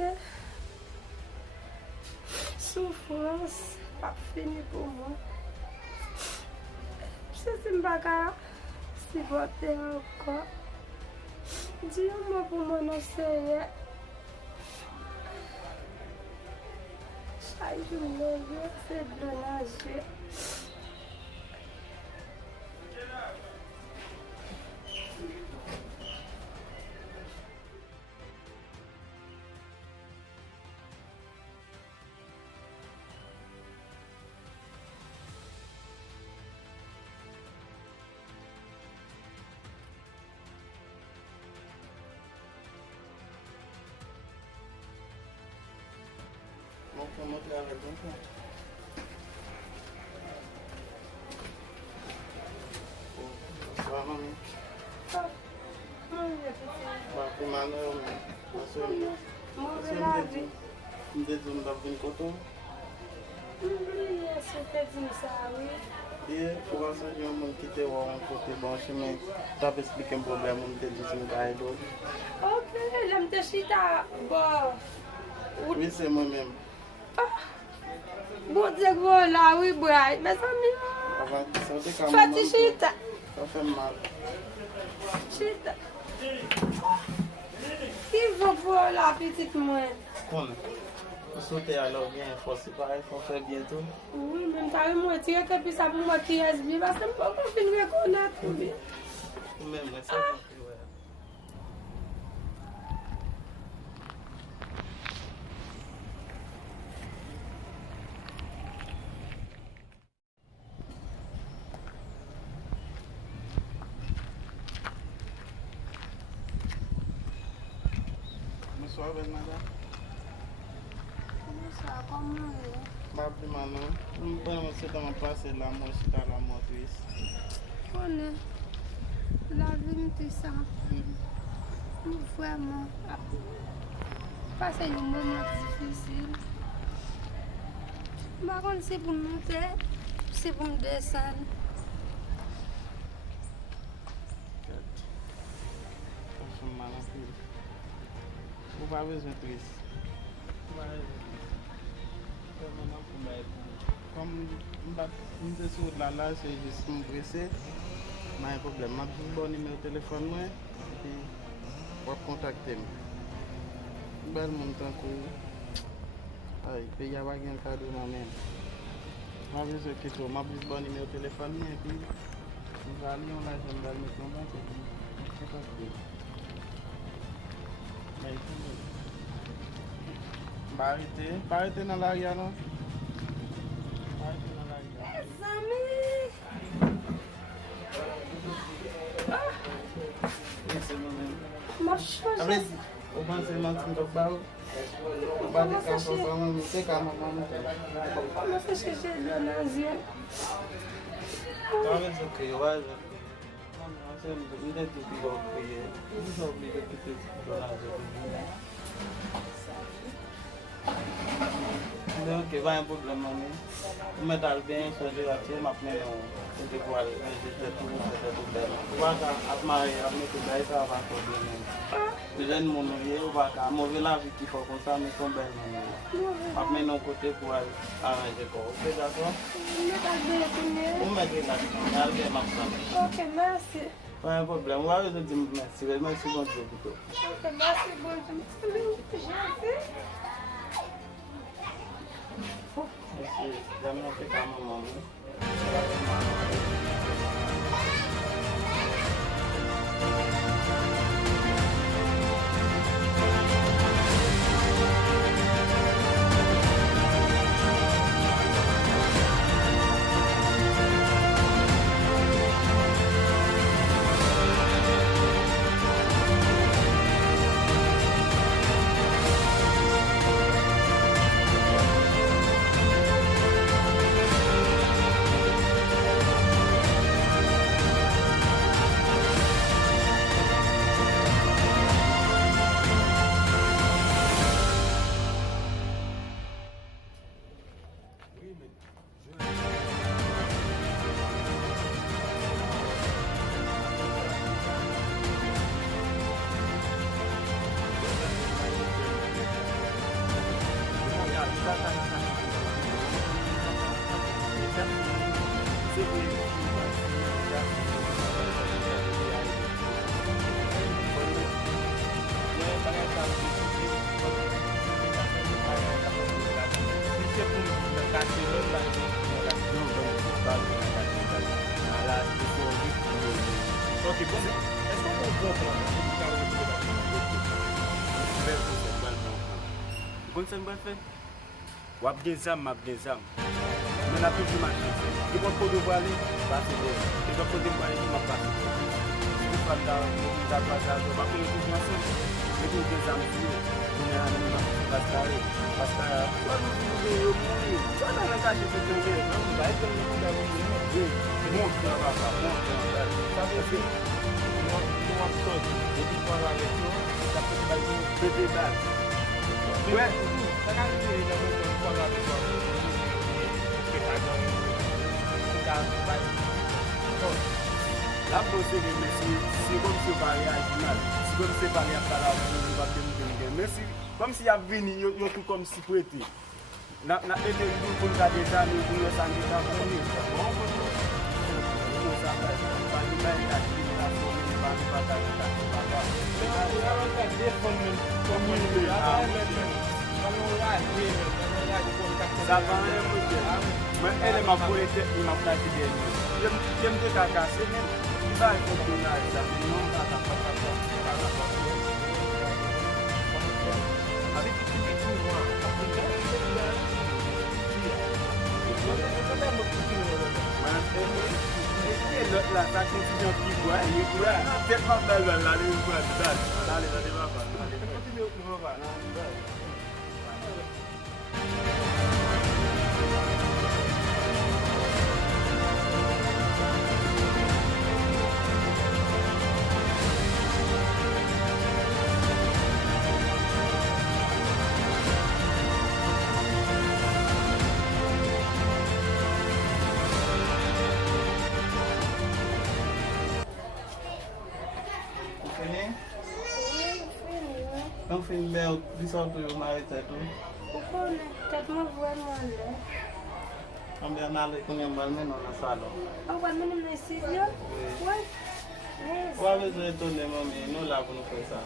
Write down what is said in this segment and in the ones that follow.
que souffrance pas fini pour moi. C'est une bagarre, si voter encore. Dis-moi pour m'annoncer. Chaque journée, je fais de nager. Vamos mostrar a junto. Vamos. Vamos mano eu mesmo. Morrer la vie. Não tem um da brincoto. Oubliez ce que dit ça, oui. E pour ça j'ai un monde qui était un côté bon chemin. Ça peut expliquer un problème on te dit une caille. Ok, j'aime te chita. Bon. Oui, c'est moi-même. Bon Dieu, voilà, oui, boy. Mes amis. Fati chita. Ça fait mal. Chita. Qui va pour la petite moi? Pour sauter alors bien, il faut séparer, il faut faire bientôt. Oui, même t'as eu moi tiré que puis ça pour moi qui est bien parce que je ne peux pas finir reconnaître. Même, c'est ça. Bonsoir, madame. Bonsoir, comment Babli maman, nous prenons ce temps passé là, moi je suis dans la motrice. on est la vie, tout ça. Vraiment, passer un moment difficile. Par contre, c'est pour monter, c'est pour me descendre. Vous n'avez pas besoin de triste. Comme nous sommes sur la là, c'est juste me presser. Mais un problème, je vais vous donner mon téléphone et puis vous contacter. Bel montant pour. Aïe, il y a pas de cadeau moi-même. Je vais vous dire que je vais vous donner mon téléphone et puis vous allez en la jambe dans le banque et puis c'est pas tout. Arrêtez dans l'arrière, non? Arrêtez dans l'arrière. Les amis! Oui, c'est moi-même. Ma chose. Vous pensez que je suis au bar? Vous pensez que je suis au bar? C'est comme maman. Comment c'est que j'ai le nazier? Talvez eu que eu acho. Não sei, me dá tudo igual que é. Não sou obrigado a ter donc, il va un problème. Je me dis bien, je vais dire, je m'appelle, je vais voir, je vais tout faire. Voilà, après, je vais ça va bien. Les jeunes m'ont dit, on va faire mauvais la vie qu'il faut comme ça, mais sont belles. Après, non, côté pour arranger quoi. Ok, d'accord? On m'a dit là, je vais m'apprendre. Ok, merci. Pas un problème, on va dire merci, merci bon Dieu plutôt. Ok, merci, bon Dieu. Jamais on fait comme maman. Ok, bon, est-ce qu'on comprend Bon sen bal fe? Wap gen zam, map gen zam. Men api di machin. Ki bon kodo wale, pase de. Ki bon kodo wale, map pase de. Ki fan da, wap kon yon koujman sen. Men tou gen zam si yo. Mwen an men ap paskare. Paskare. Wan yon yon moun. Wan an kache se ten gen. Ba etan yon kou da moun yon. Moun ten wapa, moun ten wapa. Sa ve se, nou ap son, e di kwa la vek yo, sa pe ba yon Bebe bag. Ouais. sa ka vise yon kwa la vek yo, spetagon, pou ka ba yon. La bosse de men si kom se pari a final, si kom se pari a pala pou va te mwen gen. Men si, kom si ap vini, yo tou kom si prete. Na ete yon pou ka deja, nou pou yon san deja pou yon. Bon, pou yon. Pou sa pa, pa yon la yon akil, la pou yon, pa yon pa ta yon ta yon pa pa. Men yon ka defon men, kom yon le, avan men, kan yon la yon, kan yon la yon kon kakte. Sa van yon mwen gen. Men ele ma pou ete, yon ma plati gen. Yon de kakase men, yon ba yon kon la yon, non ta ta pa ta pa. Avec tout ce que tu vois, ça peut l'autre là, ça continue qui voit, il voit. C'est pas belle là, il voit. Allez, continue au va. Não fui meu, disse ao teu marido tudo. O pão, né? Tá de uma boa manda. Não me anala com minha mãe na sala. Agora, menino, nesse dia, ué? Qual vez eu estou lembrando, não lavo no coisa.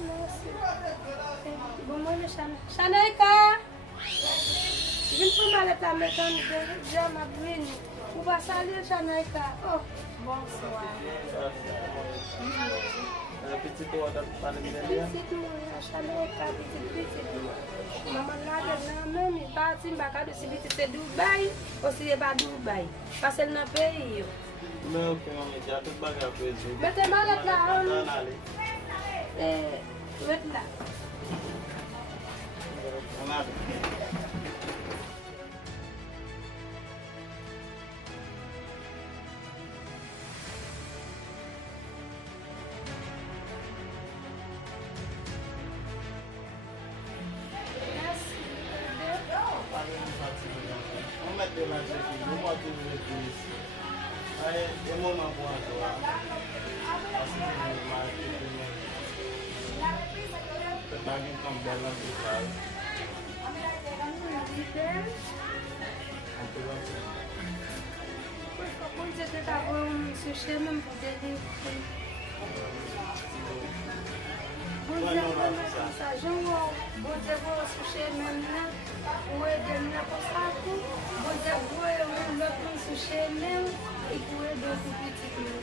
Nossa. Vamos deixar. Xaneca! Vim para uma letra americana de Jama Bruni. O Bassalio Xaneca. Oh, bonsoir. Petit water para me dia. Petit mulher, Xaneca, petit. Maman nada não, mesmo. Tá assim, bacana, se vir se Dubai ou se é para Dubai. Passa ele na pays. Meu que não me já tudo bagar coisa. Mas tem mal lá, É, vete lá. nada. Vamos meter lá aqui, vamos botar tudo isso. Aí, eu vou na boa lá. Assim, mais que tá aqui com bela de casa. Pois é, que tá bom, se chama um poder mensagem, vou dizer, vou sushi mesmo, o Eder na passaco, vou dizer, vou eu não sushi mesmo, e o Eder do petit mesmo.